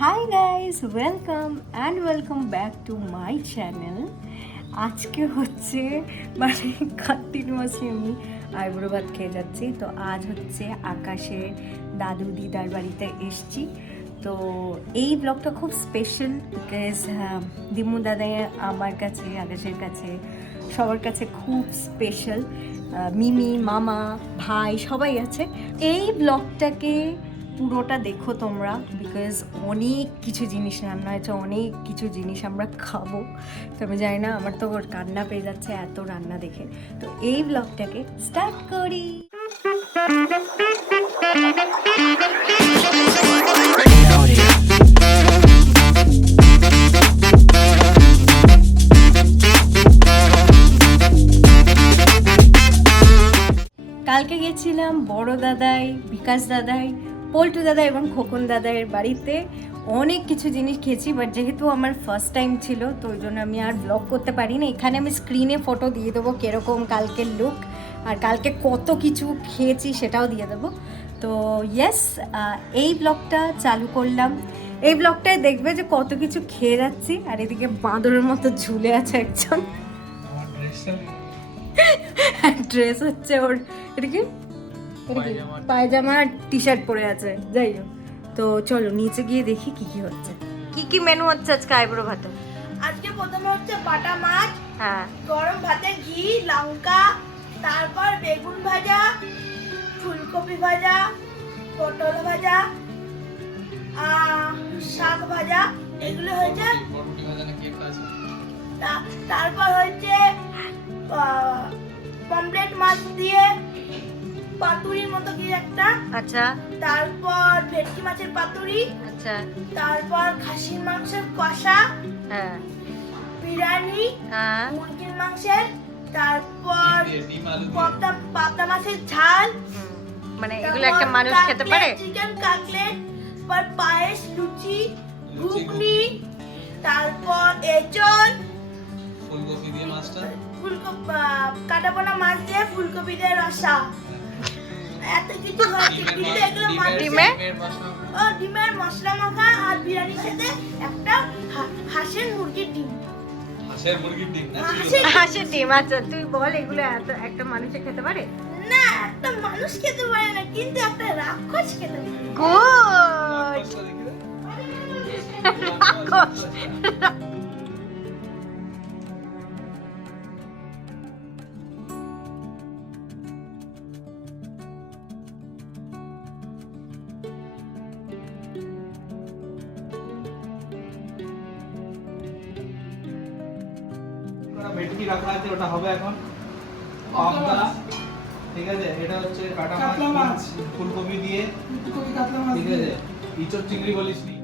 Hi guys, welcome back to my channel. আজকে হচ্ছে মানে কার্তিক মাসে আমি আইবুড়ো ভাত খেয়ে যাচ্ছি। তো আজ হচ্ছে আকাশে দাদু দিদার বাড়িতে এসছি। তো এই ব্লগটা খুব স্পেশাল বিকজ দিমু দাদা আমার কাছে, আকাশের কাছে, সবার কাছে খুব স্পেশাল। মিমি, মামা, ভাই সবাই আছে। এই ব্লগটাকে পুরোটা দেখো তোমরা, বিকজ অনেক কিছু জিনিস রান্না হয়েছে, অনেক কিছু জিনিস আমরা খাবো। তো আমি জানি না, আমার তো কান্না পেয়ে যাচ্ছে এত রান্না দেখে। তো এই ব্লগটাকে স্টার্ট করি। কালকে গেছিলাম বড় দাদাই, বিকাশ দাদাই, পল্টু দাদা এবং খোকন দাদার বাড়িতে। অনেক কিছু জিনিস খেয়েছি, বাট যেহেতু আমার ফার্স্ট টাইম ছিল তো ওই জন্য আমি আর ব্লগ করতে পারি না। এখানে আমি স্ক্রিনে ফটো দিয়ে দেবো কীরকম কালকের লুক, আর কালকে কত কিছু খেয়েছি সেটাও দিয়ে দেবো। তো ইয়েস, এই ব্লগটা চালু করলাম। এই ব্লগটায় দেখবে যে কত কিছু খেয়ে যাচ্ছি, আর এদিকে বাঁদরের মতো ঝুলে আছে একজন। ড্রেস হচ্ছে ওর, এটা কি পায়জামা আর টি শার্ট পরে আছে। যাই হোক, তো চলো নিচে গিয়ে দেখি কি কি হচ্ছে, কি কি মেনু হচ্ছে আজকে আইবুড়ো ভাতে। আজকে প্রথমে হচ্ছে বাটা মাছ, হ্যাঁ, গরম ভাতে ঘি, লঙ্কা, তারপর বেগুন ভাজা, ফুলকপি ভাজা, পটল ভাজা, শাক ভাজা, এগুলো হয়েছে। তারপর হচ্ছে পমফ্রেট মাছ দিয়ে পাতুরির মতো কি একটা। আচ্ছা, তারপর ভেটকি মাছের পাতুরি। আচ্ছা, তারপর খাসির মাংসের কষা, হ্যাঁ, বিরিয়ানি, হ্যাঁ, মুরগির মাংসের, তারপর পাবদা মাছের ঝাল। মানে এগুলো একটা মানুষ খেতে পারে? চিকেন কাটলেট, তারপর পায়েস, লুচি, ঘুগনি, তারপর এঁচড়, ফুলকপি দিয়ে মাছটা, কাটাপোনা মাছ দিয়ে ফুলকপি দিয়ে রসা। এত কিছু হয়েছে, কিন্তু এগুলো ডিমের মশলা মাখা, আর বিরিয়ানির সাথে একটা হাঁসের মুরগির ডিম। হাঁসের ডিম। আচ্ছা, তুই বল এগুলো এত একটা মানুষে খেতে পারে? না, একটা মানুষ খেতে পারে না, কিন্তু একটা রাক্ষস খেতে পারে। গুড। ভেটকি রাখা আছে, ওটা হবে এখন পাবদা। ঠিক আছে, এটা হচ্ছে কাটা মাছ ফুলকপি দিয়ে। ঠিক আছে, ইচড় চিংড়ি বলিস নি।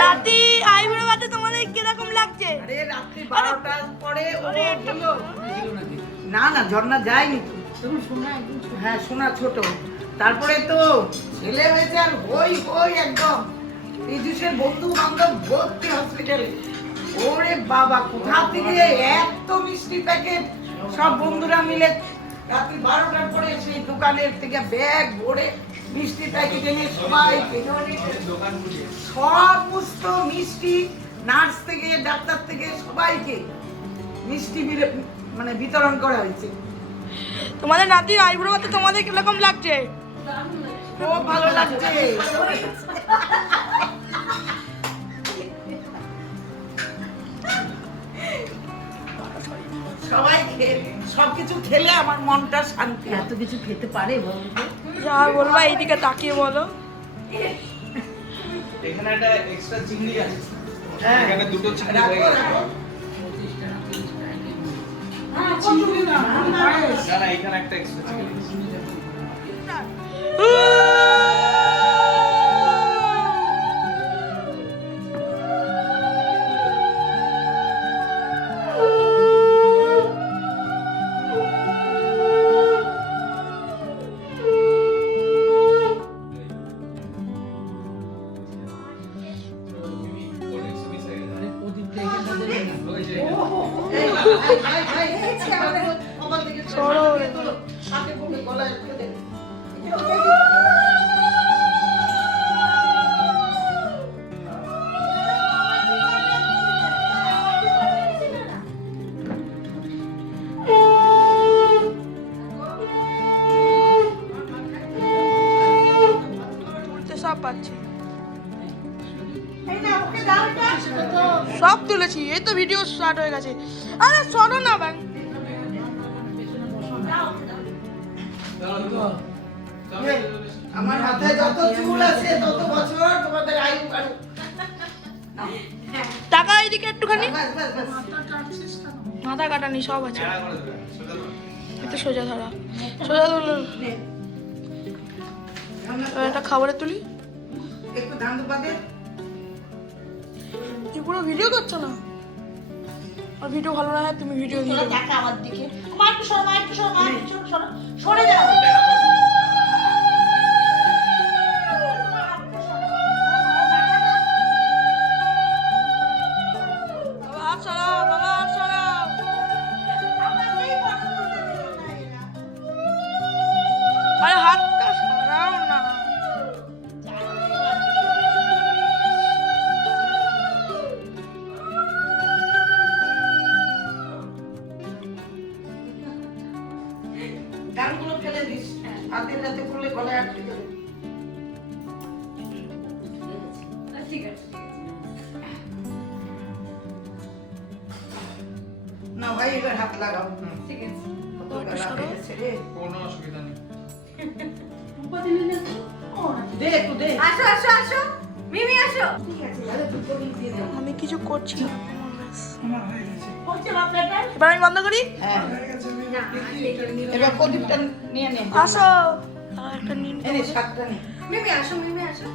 রাতে আইবুড়ো ভাতে তোমাদের কিরকম লাগছে? আরে রাত্রি 12টার পরে না না ঝর্ণা যায়নি তো। হ্যাঁ, সোনা ছোট, তারপরে তো ছেলে হয়েছে আর হই হই একদম। পীযুষের বন্ধু বান্ধব ভর্তি হসপিটালে। ওরে বাবা, কোথা থেকে এত মিষ্টি প্যাকেট! সব বন্ধুরা মিলে রাত্রি 12টার পরে সেই দোকানের থেকে ব্যাগ ভরে মিষ্টি প্যাকেট এনে সবাইকে, সমস্ত মিষ্টি, নার্স থেকে ডাক্তার থেকে সবাইকে মিষ্টি মানে বিতরণ করা হয়েছে। তোমাদের নাতির আইবুড়ো ভাতে তোমাদের কিরকম লাগছে? খুব ভালো লাগছে। সবাই সবকিছু খেলে আমার মনটা শান্তি। এত কিছু খেতে পারে বলতে? যা বলবা এইদিকে তাকিয়ে বলো। এখানে একটা এক্সট্রা চিংড়ি আছে। হ্যাঁ, এখানে দুটো চিংড়ি হয়ে গেছে। না না, এখানে একটা এক্সট্রা চিংড়ি আছে। এসে এই, ভাই, ভাই, আমার দিকে সরো। হাতে পড়বে, গলায় রেখে দে। তুলতে সব পাচ্ছি, এই না ওকে দাও এটা সব তুলেছি, এই তো ভিডিও স্টার্ট হয়ে গেছে। আরে শোনো না ব্যাং, এই, আমার মাথায় যত চুল আছে তত বছর তোমাদের আয়ু বাড়ুক। টাকা এইদিকে একটুখানি, বাস, বাস, বাস। মাথা কাটানি সব আছে, ন্যাড়া করে দেবে, সোজা করো। এটা সোজা ধরা, সোজা ধরলো। নে। এবার একটা খাবারে তুলি, একটু ধান পাতে। তুই পুরো ভিডিও করছো না, আর ভিডিও ভালো না হয় তুমি ভিডিও দিয়ে দেবে। দেখা আমার দিকে মা একটু সরো, মা একটু সরো, মা একটু সরো, সরো, সরে যাও বাবা হাত সরাও, বাবা হাত সরাও। আরে হাতটা সরাও না। ধানগুলো ফেলে দিস, হাতে হাতে করলে গলায় আটকে যাবে। না ভাই, এবার হাত লাগাও। কত বেলা হয়ে গেছে রে। কোনো অসুবিধা নেই। দে একটু দে। আসো আসো আসো, মিমি আসো। আরে তুই করে দিয়ে দে। আমি কিছু করছি না। হচ্ছে বাপলাটা এবার আমি বন্ধ করি। হ্যাঁ। এবার প্রদীপটা নিয়ে নে। আসো, আর একটা নিন। এই নে, শাকটা নে। মিমি আসো, মিমি আসো।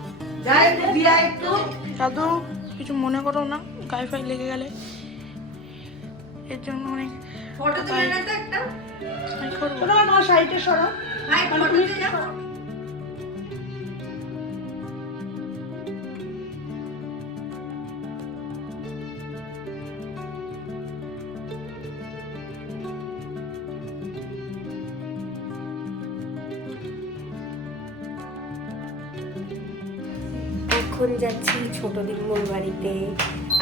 যা একটু দিয়া একটু। দাদু কিছু মনে করো না, গায়ে ফাই লেগে গেলে এর জন্য অনেক ফটো তুলে না তো একটা? আমি করবো। সরো, আমার সাইডে সরো ভাই ফটো তুলে যাও। এখন যাচ্ছি ছোট দিদিমোর বাড়িতে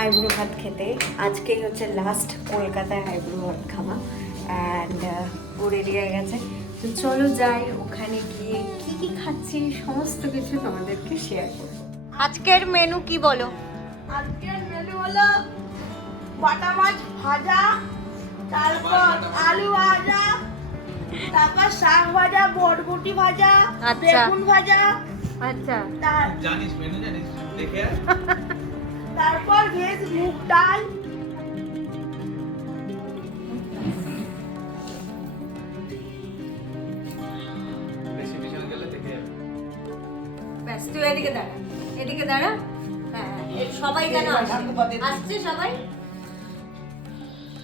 আইবুড়ো ভাত খেতে। আজকেই হচ্ছে লাস্ট কলকাতায় আইবুড়ো ভাত খাওয়া, অ্যান্ড ও রেডি হয়ে গেছে। তো চলো যাই, ওখানে গিয়ে কি কি খাচ্ছি সমস্ত কিছু তোমাদেরকে শেয়ার করবো। আজকের মেনু কি বলো? আজকের মেনু হলো বাটা মাছ ভাজা, তারপর আলু ভাজা, তারপর শাক ভাজা, বরবটি ভাজা, আচ্ছা। বেগুন ভাজা, আচ্ছা, জানিস মেনু জানিস দেখে আয়। তারপর ভেজ মুগ ডাল, বেশি পিছনে গেলে দেখে যাবে। ব্যাস তুই এদিকে দাঁড়া, এদিকে দাঁড়া। হ্যাঁ হ্যাঁ, সবাই যেন আসে। আসছে সবাই,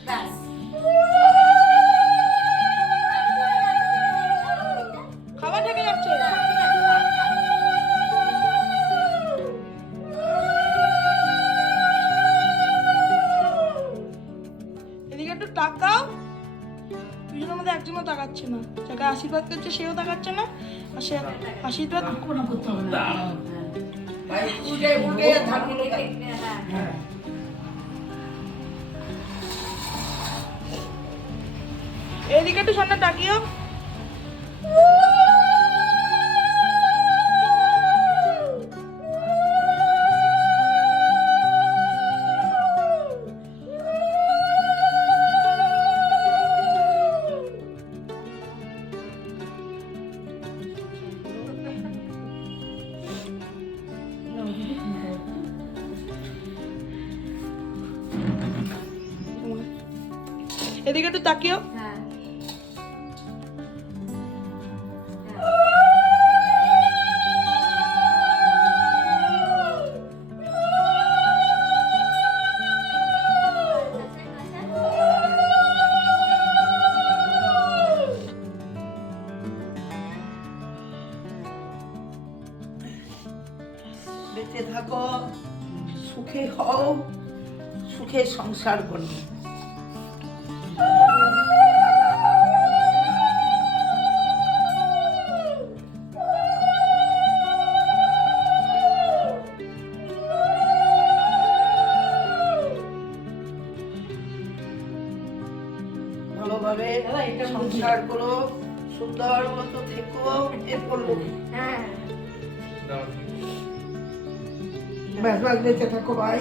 ব্যাস। খাবার থেকে যাচ্ছে। এদিকে একটু তাকাও, দুজনের মধ্যে একজনও তাকাচ্ছে না। যাকে আশীর্বাদ করছে সেও তাকাচ্ছে না, আর সে আশীর্বাদ ভাই উঠে উঠে ধানগুলো খাই। হ্যাঁ। এদিকে একটু সামনে তাকিও। এদিকে একটু তাকিও। হ্যাঁ বেঁচে থাকো, সুখে হও, সুখে সংসার করো। ভালোভাবে সংসার করো, সুন্দর মতো থেকো, এ করবো। হ্যাঁ দাও। ব্যাস ব্যাস বেঁচে থাকো ভাই।